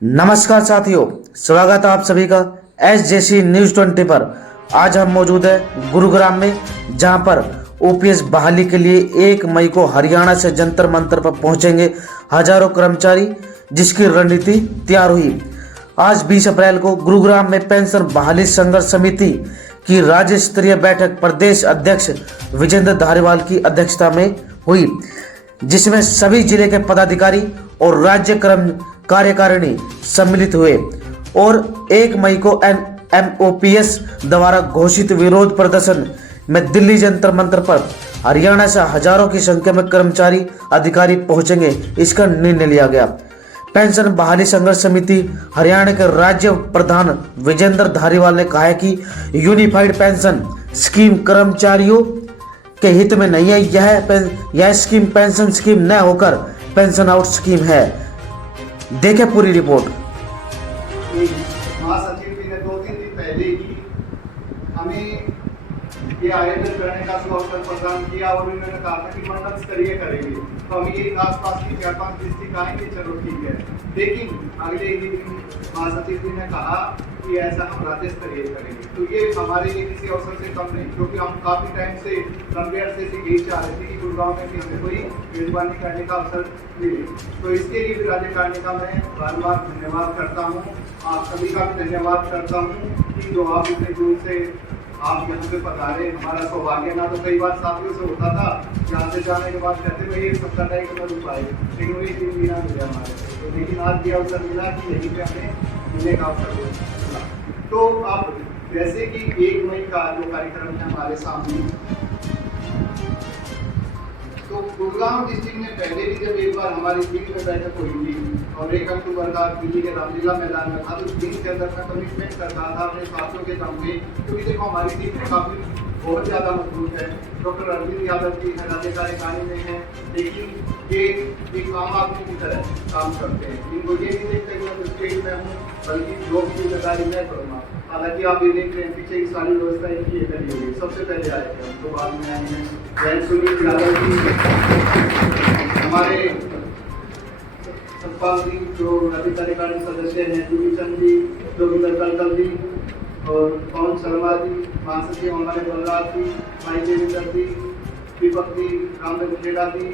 नमस्कार साथियों, स्वागत है आप सभी का SJC न्यूज 20 पर। आज हम मौजूद है गुरुग्राम में, जहां पर OPS बहाली के लिए 1 मई को हरियाणा से जंतर मंतर पर पहुंचेंगे हजारों कर्मचारी, जिसकी रणनीति तैयार हुई। आज 20 अप्रैल को गुरुग्राम में पेंशन बहाली संघर्ष समिति की राज्य स्तरीय बैठक प्रदेश अध्यक्ष विजेंद्र धारीवाल की अध्यक्षता में हुई, जिसमें सभी जिले के पदाधिकारी और राज्य कार्यकारिणी सम्मिलित हुए और 1 मई को MOPS द्वारा घोषित विरोध प्रदर्शन में दिल्ली जंतर मंतर पर हरियाणा से हजारों की संख्या में कर्मचारी अधिकारी पहुंचेंगे, इसका निर्णय लिया गया। पेंशन बहाली संघर्ष समिति हरियाणा के राज्य प्रधान विजेंद्र धारीवाल ने कहा है कि यूनिफाइड पेंशन स्कीम कर्मचारियों के हित में नहीं है। यह स्कीम पेंशन स्कीम न होकर पेंशन आउट स्कीम है। देखें पूरी रिपोर्ट। महासचिव जी ने 2-3 दिन पहले ही हमें ये आयोजन करने का अवसर प्रदान किया और उन्होंने कहा था कि मंडल स्तरीय करेंगे, तो हम ये आसपास की 4-5 डिस्ट्रिक्ट आएंगे, चलो ठीक है। लेकिन अगले ही दिन महासचिव जी ने कहा कि ऐसा हम राज्य स्तरीय करेंगे, तो ये हमारे लिए किसी अवसर से कम नहीं, क्योंकि हम काफी टाइम से लंबे अरसे से यही चाह रहे थे कि गुरुग्राम में भी हमें कोई मेजबानी करने का अवसर मिले। तो इसके लिए भी राज्यकारिणी का मैं बार बार धन्यवाद करता हूँ। आप सभी का भी धन्यवाद करता हूँ कि जो आप इतने दूर से आप यहाँ पे पधारे। हमारा सौभाग्य ना तो कई बार साथियों से होता था, यहाँ से जाने के बाद कहते भाई एक सप्ताह का एक रुक पाए, लेकिन वही 3 महीना मिला हमारे। तो लेकिन आज ये अवसर मिला कि यहीं पे हमें मिलने का अवसर मिला। तो अब जैसे कि 1 मई का जो कार्यक्रम है हमारे सामने, तो गुरुग्राम डिस्ट्रिक्ट में पहले भी जब एक बार हमारी फील्ड में बैठक हुई थी और 1 अक्टूबर का दिल्ली के रामलीला मैदान में था, तो दिन के अंदर मैं कमिटमेंट कर रहा था अपने साथियों के दम पे, क्योंकि देखो हमारी टीम काफी बहुत ज़्यादा मजबूत है। डॉक्टर अरविंद यादव जी है, राज्य कार्यकारिणी में है, लेकिन ये एक आम आदमी की तरह काम करते हैं। इनको ये नहीं देखते कि मैं स्टेट में हूँ, बल्कि जो भी जिम्मेदारी मैं करूँगा। हालांकि आप ये देख रहे हैं पीछे की सारी व्यवस्था इनकी ये करी हुई है। सबसे पहले आए थे, हम तो बाद में आए हैं। जैन सुनील यादव जी, हमारे सतपाल जी जो राज्य कार्यकारिणी सदस्य हैं, दूरी चंद जी, जोगिंदर कलकल जी और पवन शर्मा जी, महासचिव हमारे बलराज जी, भाई देवेंद्र जी, दीपक जी, रामदेव खेड़ा जी,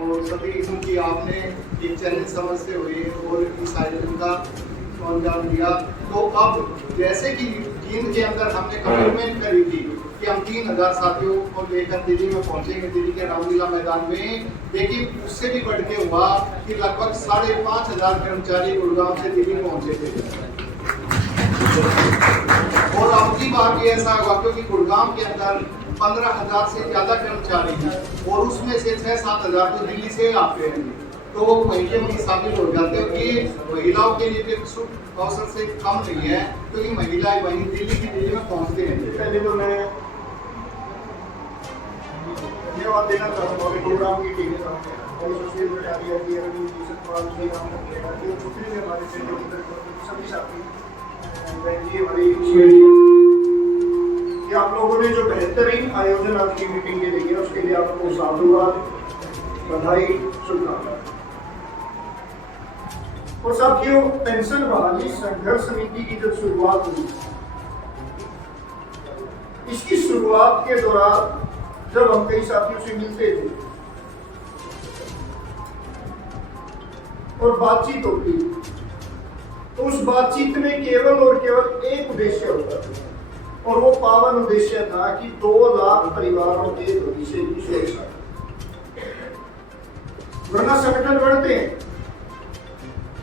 और सभी क्योंकि आपने एक चैनल समझ से हुए और इस आयोजन का अंजाम दिया। तो अब जैसे कि केंद्र के अंदर हमने कमिटमेंट करी थी कि हम 3000 साथियों को लेकर दिल्ली में पहुंचेंगे, दिल्ली के रामलीला मैदान में, लेकिन उससे भी बढ़ के हुआ कि लगभग 5500 कर्मचारी गुरुग्राम से दिल्ली पहुंचे थे। और अब की बार भी ऐसा हुआ क्योंकि गुरुग्राम के अंदर 15000 से ज्यादा कर्मचारी हैं और उसमें से 6-7 तो दिल्ली से आते हैं, तो वो वहीं शामिल हो जाते हैं। ये महिलाओं के लिए अवसर से कम नहीं है, क्योंकि तो महिलाएं वहीं दिल्ली में पहुंचते हैं। पहले तो मैं धन्यवाद देना चाहूँगा प्रोग्राम की टीम कि आप लोगों ने जो बेहतरीन आयोजन आज की मीटिंग के लिए, उसके लिए आपको साधुवाद, बधाई, शुभकामनाएं। और साथियों, पेंशन बहाली संघर्ष समिति की जब शुरुआत हुई, इसकी शुरुआत के दौरान जब हम कई साथियों से मिलते थे और बातचीत होती, तो उस बातचीत में केवल और केवल एक उद्देश्य होता था, और वो पावन उद्देश्य था कि 2 लाख परिवारों के भविष्य की सुरक्षा। वरना संगठन बढ़ते हैं,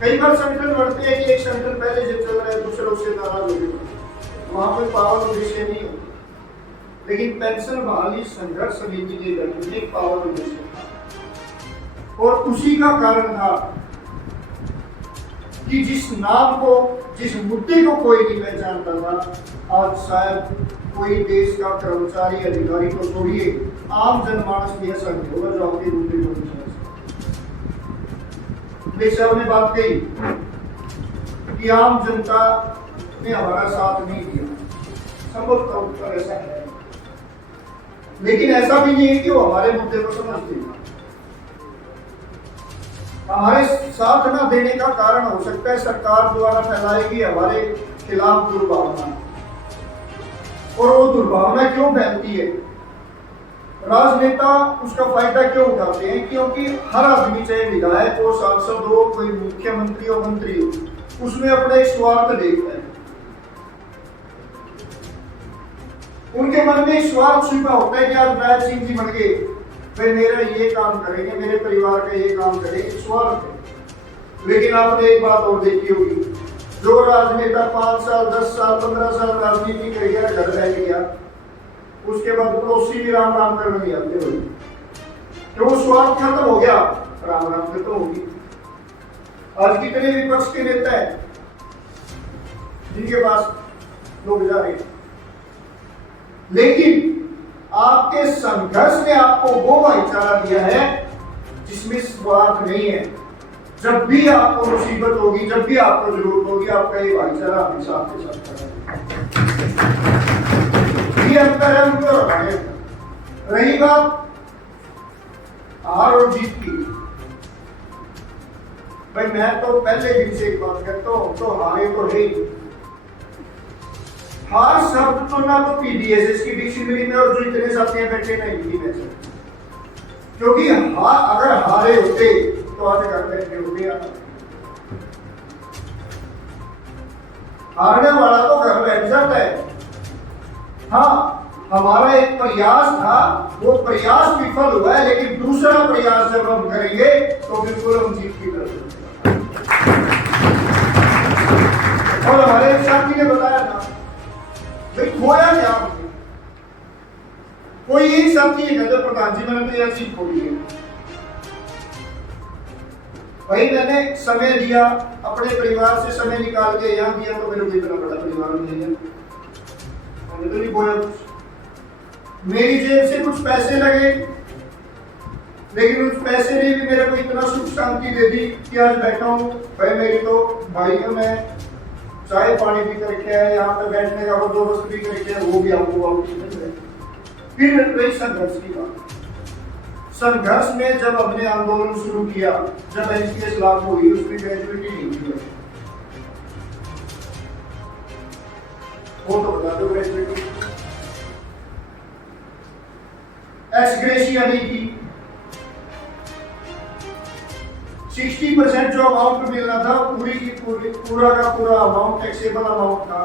कई बार संगठन बढ़ते हैं कि एक संगठन पहले जब चल रहा है दूसरों से नाराज हो गए, वहां कोई पावन उद्देश्य नहीं होता। लेकिन पेंशन बहाली संघर्ष समिति के गठन में पावन उद्देश्य था, और उसी का कारण था कि जिस नाम को, जिस मुद्दे को कोई नहीं पहचानता था, आज शायद कोई देश का कर्मचारी अधिकारी को छोड़िए, आम जनमानस भी ऐसा नहीं होगा जो आपके मुद्दे को नहीं। साहब ने बात कही कि आम जनता ने हमारा साथ नहीं दिया, संभवतः ऐसा है, लेकिन ऐसा भी नहीं है कि वो हमारे मुद्दे को समझते हैं। हमारे साथ न देने का कारण हो सकता है सरकार द्वारा फैलाएगी हमारे खिलाफ दुर्भावना। और वो दुर्भावना क्यों फैलती है? राजनेता उसका फायदा क्यों उठाते हैं? क्योंकि हर आदमी, चाहे विधायक हो, सांसद हो, कोई मुख्यमंत्री हो, मंत्री हो, उसमें अपना एक स्वार्थ देखता है। उनके मन में स्वार्थ छिपा होता है कि आज राज सिंह जी बन गए, वे मेरा ये काम करेंगे, मेरे परिवार का ये काम करेंगे, स्वार्थ है। लेकिन आपने एक बात और देखी होगी, जो राजनेता 5 साल, 10 साल, 15 साल राजनीति कर गया, घर रह गया, उसके बाद पड़ोसी भी राम राम करने नहीं आते हुए, तो स्वार्थ खत्म हो गया, राम राम खत्म होगी। आज कितने विपक्ष के नेता हैं जिनके पास लोग जा रहे हैं, लेकिन आपके संघर्ष ने आपको वो भाईचारा दिया है जिसमें स्वार्थ नहीं है। जब भी आपको मुसीबत होगी, जब भी आपको जरूरत होगी, आपका ये भाईचारा हमेशा आपके साथ खड़ा है। ये अंतर है उनको रखने। रही बात हार और जीत की, भाई मैं तो पहले दिन से एक बात कहता हूं, तो हारे तो है ही। हार शब्द तो ना तो पीडीएसएस की डिक्शनरी में और जो इतने साथी बैठे ना हिंदी में से, क्योंकि अगर हारे होते तो आज घर बैठे होते। हारने वाला तो घर बैठ जाता है। हाँ, हमारा एक प्रयास था, वो प्रयास विफल हुआ है, लेकिन दूसरा प्रयास जब हम करेंगे तो बिल्कुल हम जीत की तरफ। और हमारे एक साथी ने बताया था, भाई खोया क्या आपने? कोई एक साथी है कहते प्रधान जी मैंने तो यह चीज खोई है। भाई मैंने समय दिया, अपने परिवार से समय निकाल के यहाँ दिया, तो मेरे को इतना बड़ा परिवार नहीं है, मैंने तो नहीं खोया कुछ। मेरी जेब से कुछ पैसे लगे, लेकिन उस पैसे ने भी मेरे को इतना सुख शांति दे दी कि आज बैठा हूँ। भाई मेरी तो भाई को मैं चाय पानी भी करके आया, यहाँ पे बैठने का बंदोबस्त भी करके आया, वो भी आपको फिर रही संघर्ष की बात। संघर्ष में जब हमने आंदोलन शुरू किया, जब एनपीएस लागू हुई, उसमें ग्रेजुएटी नहीं थी, वो तो बता दो ग्रेजुएटी। एक्सग्रेशिया नहीं थी, 60% जो अमाउंट मिलना था पूरा का पूरा अमाउंट टैक्सेबल अमाउंट था,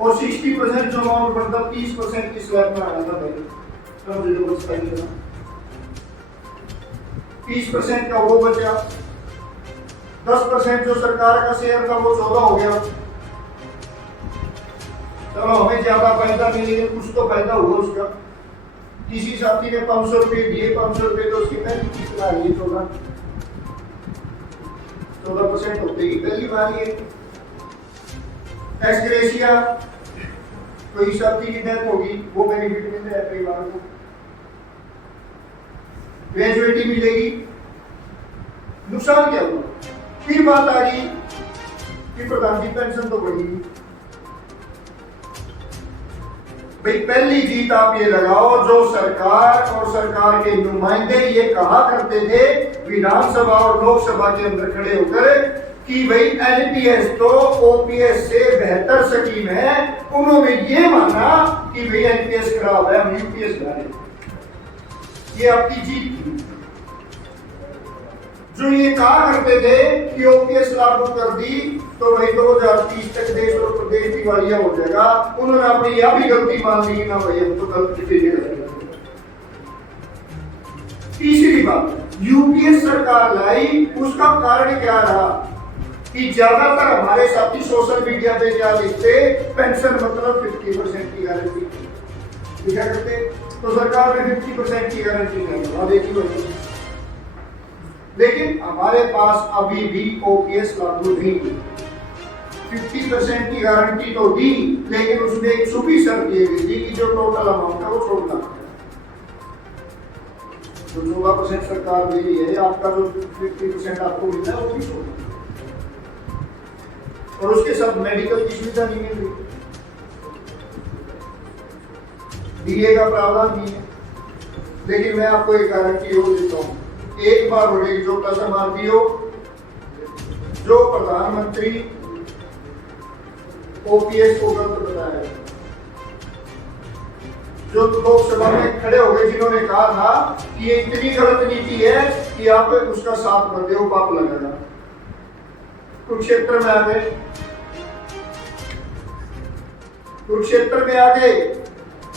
और 60% जो अमाउंट बनता 30% की स्लैब में आया था। भाई तो 30% का वो बचा, 10% जो सरकार का शेयर था वो 14 हो गया। चलो हमें ज्यादा फायदा नहीं, लेकिन कुछ तो फायदा हुआ उसका। किसी साथी ने 500 रुपये दिए, 500 रुपये तो उसकी पहली किस्त आ गई, 14% होते ही पहली बार ये एक्सग्रेशिया, कोई साथी की डेथ होगी, वो बेनिफिट मिलता है परिवार को, ग्रेजुएटी मिलेगी। नुकसान क्या हुआ? फिर बात आ गई कि प्रधान जी पेंशन तो बढ़ेगी। भाई पहली जीत आप ये लगाओ, जो सरकार और सरकार के नुमाइंदे ये कहा करते थे विधानसभा और लोकसभा के अंदर खड़े होकर कि भाई एनपीएस तो ओपीएस से बेहतर स्कीम है, उन्होंने ये माना कि भाई एनपीएस खराब है, हम यूपीएस डालें। ये आपकी जीत थी। जो ये कहा करते थे कि ओपीएस लागू कर दी तो भाई 2030 तक देश और प्रदेश दिवालिया हो जाएगा, उन्होंने अपनी यह भी गलती मान ली ना भाई हम तो गलती करेंगे। तीसरी बात, यूपीएस सरकार लाई, उसका कारण क्या रहा कि ज्यादातर हमारे साथी सोशल मीडिया पे क्या लिखते, पेंशन मतलब 50% की गारंटी लिखा करते, तो सरकार ने 50% की गारंटी नहीं देखी। लेकिन हमारे पास अभी भी ओपीएस लागू नहीं हुई। 50% की गारंटी तो दी, लेकिन उसमें एक छुपी शर्त ये दी थी कि जो टोटल अमाउंट है वो छोड़ना है। तो 14% सरकार दे रही है, आपका जो 50% आपको मिलता है वो भी छोड़ना। और उसके साथ मेडिकल की सुविधा नहीं मिल रही, डीए का प्रावधान नहीं है। लेकिन मैं आपको एक गारंटी और देता हूँ, एक बार और एक छोटा सा मार दियो, जो प्रधानमंत्री ओपीएस को गलत बताया, जो लोकसभा में खड़े हो गए, जिन्होंने कहा था कि ये इतनी गलत नीति है कि आप उसका साथ मत दो, पाप लगेगा। कुरुक्षेत्र में आ गए, कुरुक्षेत्र में आ गए,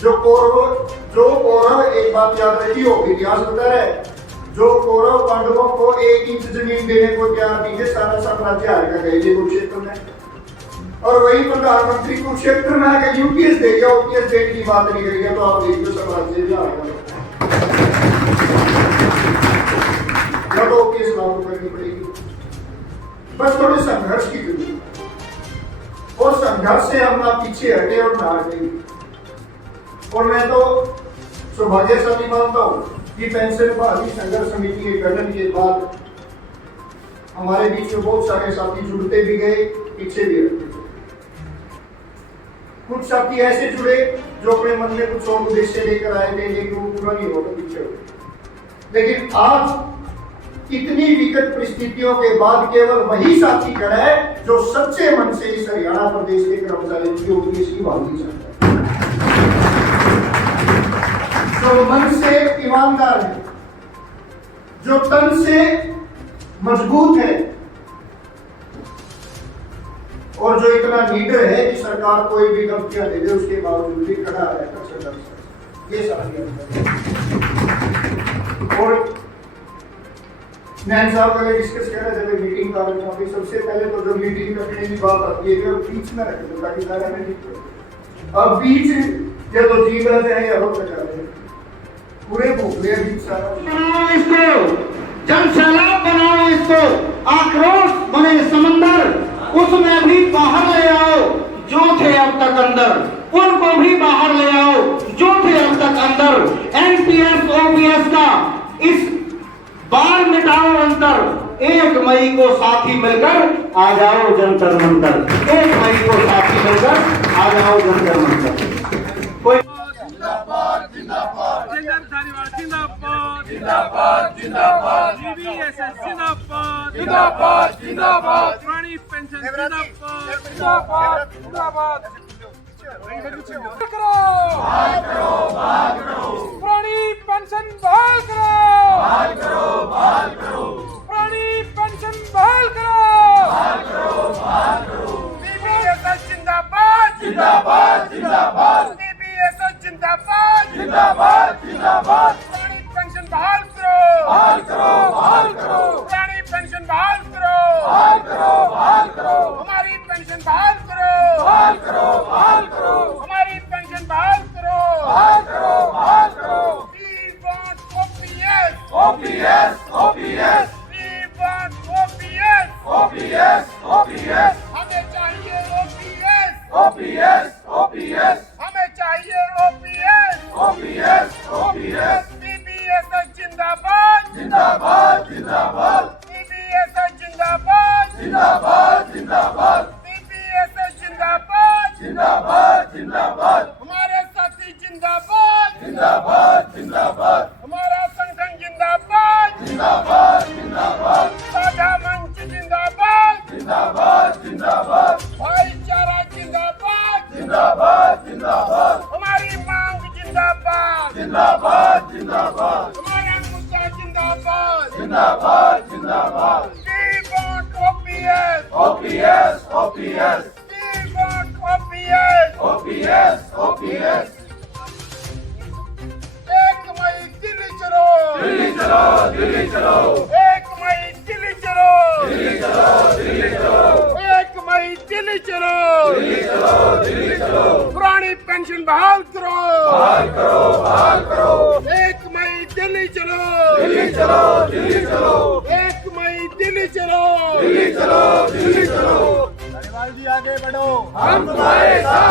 जो कौरव एक बात याद रखी हो, इतिहास बता रहे, जो कौरव पांडवों को 1 इंच जमीन देने को तैयार नहीं है, सारा साम्राज्य हार का गए कुरुक्षेत्र में। और वही प्रधानमंत्री कुरुक्षेत्र में आके यूपीएस दे गया, ओपीएस देने की बात नहीं करेगा, तो आप देखिए साम्राज्य भी आएगा। जब ओपीएस लागू करनी पड़ेगी, बस थोड़े संघर्ष की जरूरत, और संघर्ष से हम ना पीछे हटे और ना हटे। और मैं तो सौभाग्यशाली मानता हूँ कि पेंशन बहाली संघर्ष समिति के गठन के बाद हमारे बीच में बहुत सारे साथी जुड़ते भी गए, पीछे भी हटते। कुछ साथी ऐसे जुड़े जो अपने मन में कुछ और उद्देश्य लेकर आए थे, लेकिन वो पूरा नहीं होगा, पीछे हो। लेकिन आज इतनी विकट परिस्थितियों के बाद केवल वही साथी खड़ा है जो सच्चे मन से इस हरियाणा प्रदेश के कर्मचारियों की ओपीएस की बहाली चाहता है, जो मन से ईमानदार है, जो तन से मजबूत है, और जो इतना लीडर है कि सरकार कोई भी धमकियां दे दे उसके बावजूद भी खड़ा रहकर संघर्ष, ये साथी। और नैन साहब का डिस्कस कर रहे थे मीटिंग का, सबसे पहले तो जब मीटिंग करने की बात आती है तो बीच में रख दो ताकि सारे में नहीं। अब बीच जब तो जीव रहे हैं या रोक लगा रहे हैं, पूरे भूखले बीच सारा इसको जब सैलाब बनाओ, इसको आक्रोश बने समंदर, उसमें भी बाहर ले आओ जो थे अब तक अंदर, उनको भी बाहर ले आओ जो थे अब तक अंदर। एनपीएस ओपीएस का इस बार मिटाओ अंतर, 1 मई को साथी मिलकर आ जाओ जंतर मंतर, 1 मई को साथी मिलकर आ जाओ जंतर मंतर। कोई जिंदाबाद जिंदाबाद जिंदाबाद जिंदाबाद जिंदाबाद जीवीएसएस जिंदाबाद जिंदाबाद जिंदाबाद पुरानी पेंशन जिंदाबाद जिंदाबाद जिंदाबाद करो पुरानी पेंशन बहाल करो पुरानी पेंशन बहाल करो जीवीएसएस जिंदाबाद जिंदाबाद जिंदाबाद जिंदाबाद जिंदाबाद जिंदाबाद पुरानी पेंशन बहाल करो पुरानी पेंशन बहाल करो हमारी पेंशन बहाल करो हमारी पेंशन बहाल करो We want OPS We want OPS हमें चाहिए OPS हमें चाहिए OPS CBSS जिंदाबाद CBSS जिंदाबाद CBSS जिंदाबाद हमारे साथी जिंदाबाद हमारा संगठन जिंदाबाद साझा मंच जिंदाबाद भाईचारा जिंदाबाद हमारी मांग जिंदाबाद हमारा मुद्दा जिंदाबाद We want OPS We want OPS 1 मई दिल्ली चलो 1 मई दिल्ली चलो 1 मई दिल्ली चलो पुरानी पेंशन बहाल करो 1 मई दिल्ली चलो 1 मई दिल्ली चलो धन्यवाद जी, आगे बढ़ो, हम तुम्हारे साथ